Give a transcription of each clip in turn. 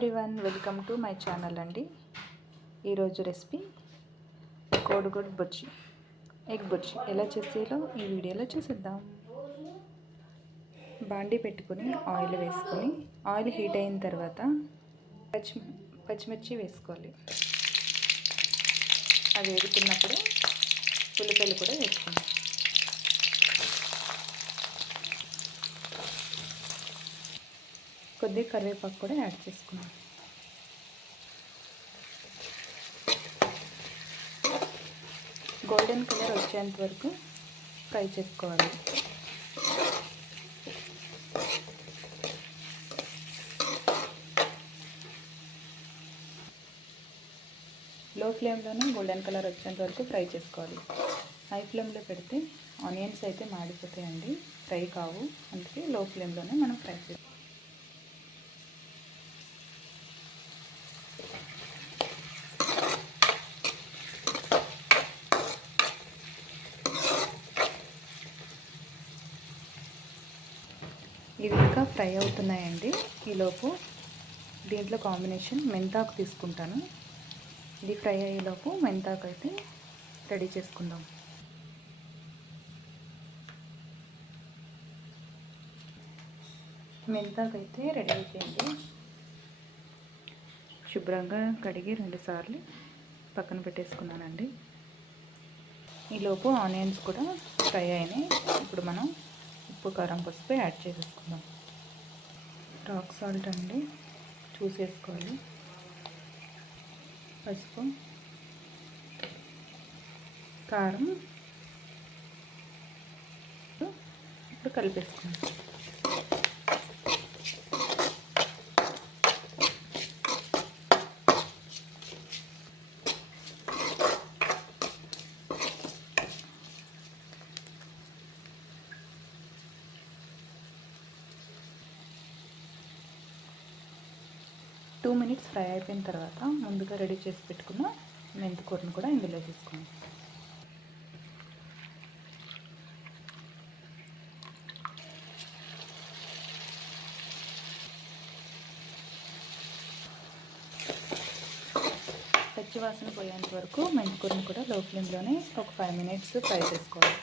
Everyone welcome to my channel అండి. ఈరోజు recipe కోడిగుడ్ బుజ్జి egg బుజ్జి. ఎలా చేసేలో ఈ వీడియోలో చూసిద్దాం. బాండి పెట్టుకుని ఆయిల్ వేసుకొని ఆయిల్ హీట్ అయిన తర్వాత పచ్చి పచ్చిమిర్చి వేసుకోవాలి. అవి వేడుకున్నప్పుడు ఉల్లిపాయలు కూడా వేసుకుంటాం కొద్దిగా కరివేపాకు కూడా యాడ్ చేసుకున్నాం గోల్డెన్ కలర్ వచ్చేంత వరకు ఫ్రై చేసుకోవాలి. లో ఫ్లేమ్లోనే గోల్డెన్ కలర్ వచ్చేంత వరకు ఫ్రై చేసుకోవాలి. హై ఫ్లేమ్లో పెడితే ఆనియన్స్ అయితే మాడిపోతాయండి. ఫ్రై కావు. అందుకే లో ఫ్లేమ్లోనే మనం ఫ్రై చేసుకోవాలి ఫ్రై అవుతున్నాయండి. ఈలోపు దీంట్లో కాంబినేషన్ మెంతాకు తీసుకుంటాను. ఇది ఫ్రై అయ్యేలోపు మెంతాకు అయితే రెడీ చేసుకుందాం. మెంతాకు అయితే రెడీ అయిపోయింది. శుభ్రంగా కడిగి రెండుసార్లు పక్కన పెట్టేసుకున్నానండి. ఈలోపు ఆనియన్స్ కూడా ఫ్రై అయినాయి. ఇప్పుడు మనం ఉప్పు కారం పసుపు యాడ్ చేసేసుకుందాం. రాక్ సాల్ట్ అండి. చూసేసుకోవాలి. పసుపు. కారం. ఇప్పుడు కలిపేసుకోండి టూ మినిట్స్ ఫ్రై అయిపోయిన తర్వాత ముందుగా రెడీ చేసి పెట్టుకున్న మెంతికూరను కూడా ఇందులో తీసుకున్నాం పచ్చివాసన పోయేంత వరకు మెంతికూరను కూడా లో ఫ్లేమ్లోనే ఒక ఫైవ్ మినిట్స్ ఫ్రై చేసుకోవాలి.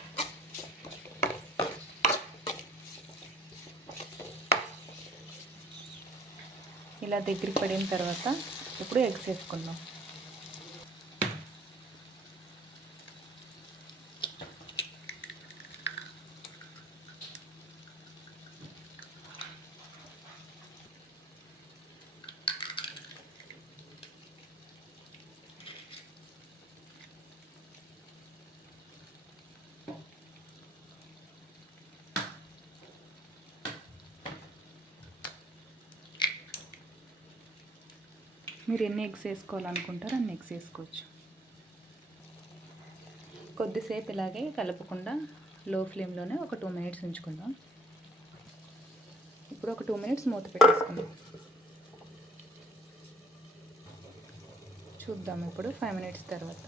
ఇలా దగ్గరికి పడిన తర్వాత ఇప్పుడు ఎగ్స్ వేసుకుందాం. మీరు ఎన్ని ఎగ్స్ వేసుకోవాలనుకుంటారో అన్ని ఎగ్స్ వేసుకోవచ్చు. కొద్దిసేపు ఇలాగే కలపకుండా లో ఫ్లేమ్లోనే ఒక టూ మినిట్స్ ఉంచుకుందాం. ఇప్పుడు ఒక టూ మినిట్స్ మూత పెట్టేసుకుందాం. చూద్దాం ఇప్పుడు ఫైవ్ మినిట్స్ తర్వాత.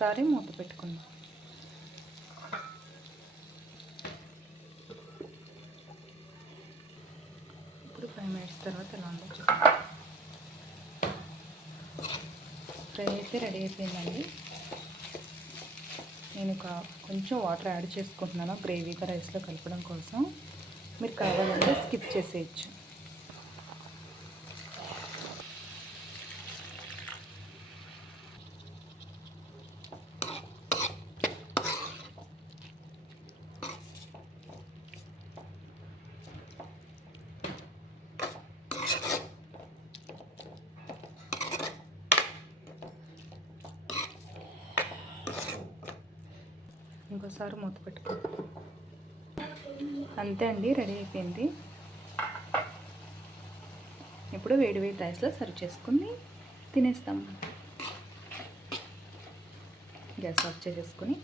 ఒకసారి మూత పెట్టుకుందాం. ఇప్పుడు ఫైవ్ మినిట్స్ తర్వాత ఎలా ఉందో చూద్దాం. ఫ్రై అయితే రెడీ అయిపోయిందండి. నేను ఒక కొంచెం వాటర్ యాడ్ చేసుకుంటున్నాను గ్రేవీగా రైస్లో కలపడం కోసం. మీరు కావాలంటే స్కిప్ చేసేయచ్చు. ఇంకోసారి మూత పెట్టుకో. అంతే అండి రెడీ అయిపోయింది. ఇప్పుడు వేడి వేడి రైస్లో సర్వ్ చేసుకుని తినేస్తాం. గ్యాస్ ఆఫ్ చేసేసుకుని.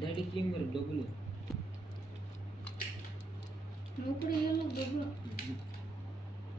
డాడీకి మరి డబ్బులు. నువ్వు కూడా ఇవ్వాలి డబ్బులు మ్మ్.